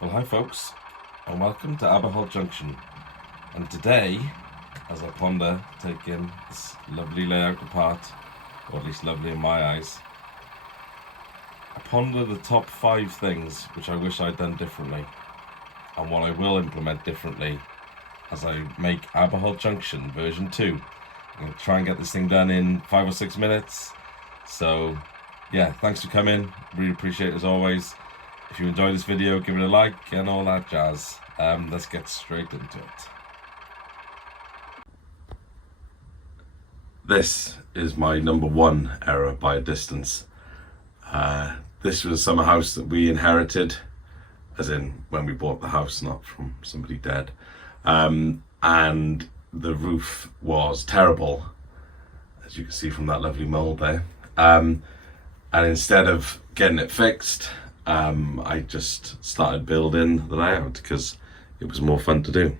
Well, hi folks, and welcome to Aberhall Junction. And today, as I ponder taking this lovely layout apart, or at least lovely in my eyes, I ponder the top 5 things which I wish I'd done differently, and what I will implement differently as I make Aberhall Junction version 2. I'm going to try and get this thing done in 5 or 6 minutes. So, yeah, thanks for coming. Really appreciate it as always. If you enjoyed this video, give it a like and all that jazz. Let's get straight into it. This is my number 1 error by a distance. This was a summer house that we inherited, as in when we bought the house, not from somebody dead. And the roof was terrible, as you can see from that lovely mould there. And instead of getting it fixed, I just started building the layout because it was more fun to do.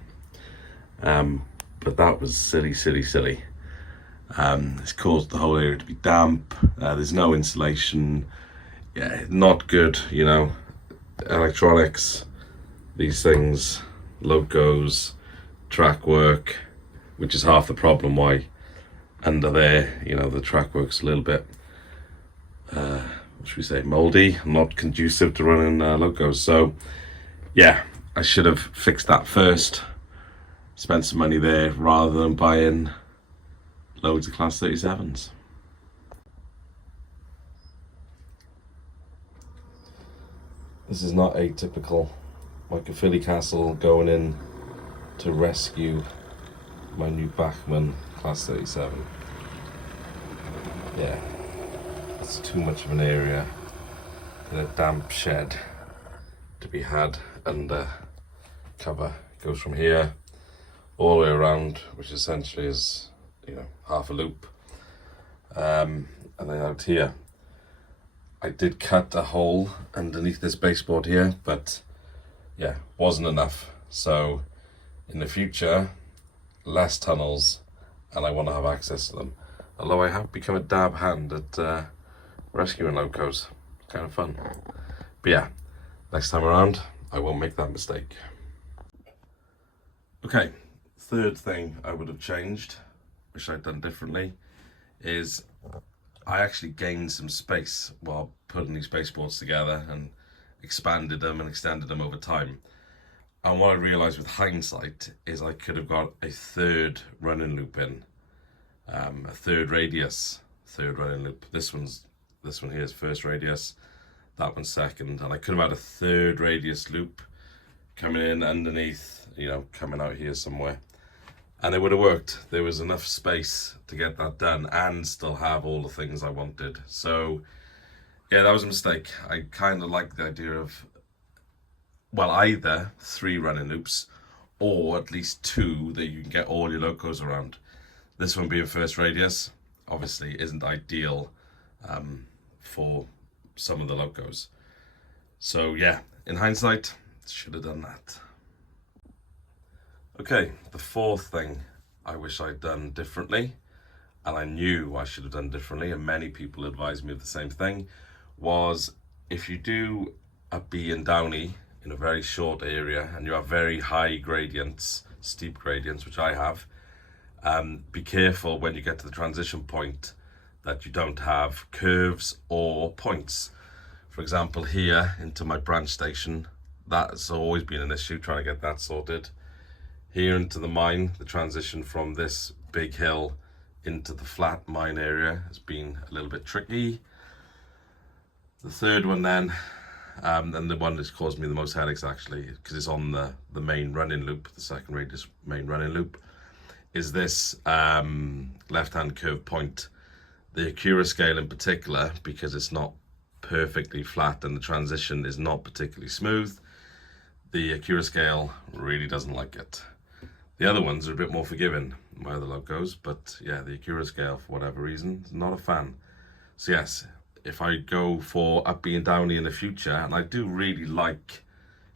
But that was silly. It's caused the whole area to be damp. There's no insulation. Yeah, not good, you know. Electronics, these things, locos, track work, which is half the problem why under there, you know, the track work's a little bit what should we say, moldy, not conducive to running locos. So yeah, I should have fixed that first, spent some money there rather than buying loads of class 37s. This is not atypical. Like a Philly Castle going in to rescue my new Bachmann class 37. Yeah, it's too much of an area in a damp shed to be had under cover. It goes from here all the way around, which essentially is, you know, half a loop, and then out here. I did cut a hole underneath this baseboard here, but yeah, wasn't enough. So in the future, less tunnels, and I want to have access to them. Although I have become a dab hand at rescuing locos. Kind of fun. But yeah, next time around, I won't make that mistake. Okay, third thing I would have changed, which I'd done differently, is I actually gained some space while putting these baseboards together and expanded them and extended them over time. And what I realised with hindsight is I could have got a third running loop in, a third running loop. This one here is first radius, that one's second, and I could have had a third radius loop coming in underneath, you know, coming out here somewhere. And it would have worked. There was enough space to get that done and still have all the things I wanted. So yeah, that was a mistake. I kind of like the idea of, well, either 3 running loops or at least 2 that you can get all your locos around. This one being first radius obviously isn't ideal for some of the locos. So yeah, in hindsight, should have done that. Okay, the fourth thing I wish I'd done differently, and I knew I should have done differently, and many people advised me of the same thing, was if you do a B and downy in a very short area and you have very high gradients, steep gradients, which I have, be careful when you get to the transition point that you don't have curves or points. For example, here into my branch station, that's always been an issue, trying to get that sorted. Here into the mine, the transition from this big hill into the flat mine area has been a little bit tricky. The third one then, and the one that's caused me the most headaches actually, because it's on the main running loop, the second radius main running loop, is this left-hand curve point. The Acura scale in particular, because it's not perfectly flat and the transition is not particularly smooth, the Acura scale really doesn't like it. The other ones are a bit more forgiving, my other locos, but yeah, the Acura scale, for whatever reason, is not a fan. So yes, if I go for uppy and downy in the future, and I do really like,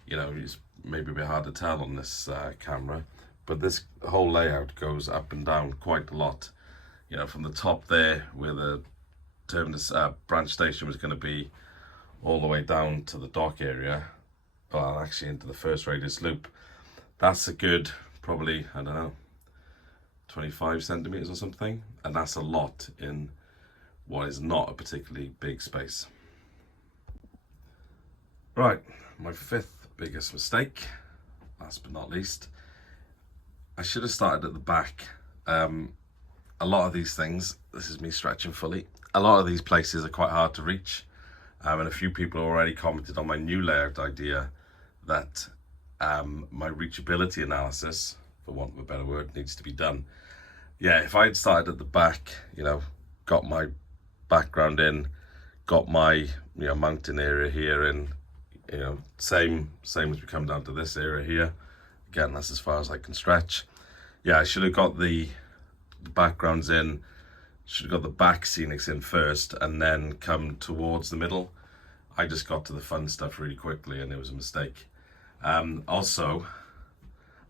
you know, it's maybe a bit hard to tell on this camera, but this whole layout goes up and down quite a lot. You know, from the top there, where the terminus branch station was going to be, all the way down to the dock area, well, actually into the first radius loop. That's a good, probably, I don't know, 25 centimeters or something. And that's a lot in what is not a particularly big space. Right, my fifth biggest mistake, last but not least, I should have started at the back. A lot of these things, this is me stretching fully, a lot of these places are quite hard to reach. And a few people already commented on my new layout idea that my reachability analysis, for want of a better word, needs to be done. Yeah, if I had started at the back, you know, got my background in, got my, you know, mountain area here in, you know, same as we come down to this area here. Again, that's as far as I can stretch. Yeah, I should have got the backgrounds in, should have got the back scenics in first and then come towards the middle. I just got to the fun stuff really quickly and it was a mistake. Also,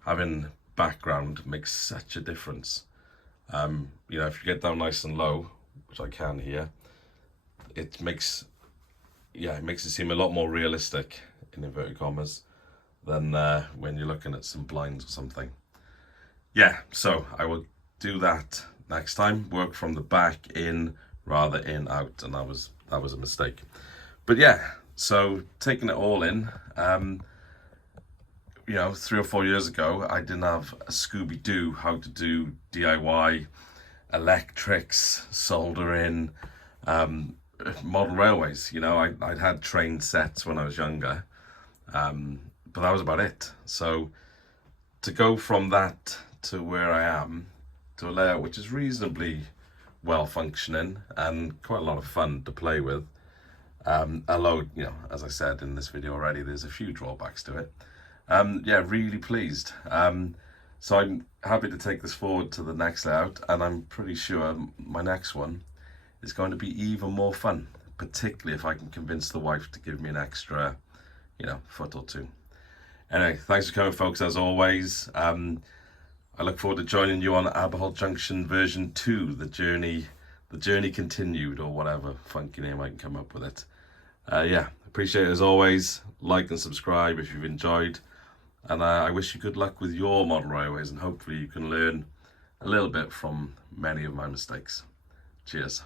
having background makes such a difference. You know, if you get down nice and low, which I can here, it makes it seem a lot more realistic, in inverted commas, than when you're looking at some blinds or something. Yeah, so I will do that next time. Work from the back in rather in out, and that was a mistake. But yeah, so taking it all in, you know, 3 or 4 years ago, I didn't have a Scooby-Doo how to do DIY, electrics, soldering, model railways. You know, I'd had trained sets when I was younger, but that was about it. So to go from that to where I am, to a layout which is reasonably well functioning and quite a lot of fun to play with, although, you know, as I said in this video already, there's a few drawbacks to it. Yeah, really pleased. So I'm happy to take this forward to the next layout, and I'm pretty sure my next one is going to be even more fun, particularly if I can convince the wife to give me an extra, you know, foot or two. Anyway, thanks for coming, folks, as always. I look forward to joining you on Aberholt Junction version 2, the journey continued, or whatever funky name I can come up with it. Yeah, appreciate it as always. Like and subscribe if you've enjoyed. And I wish you good luck with your model railways, and hopefully you can learn a little bit from many of my mistakes. Cheers.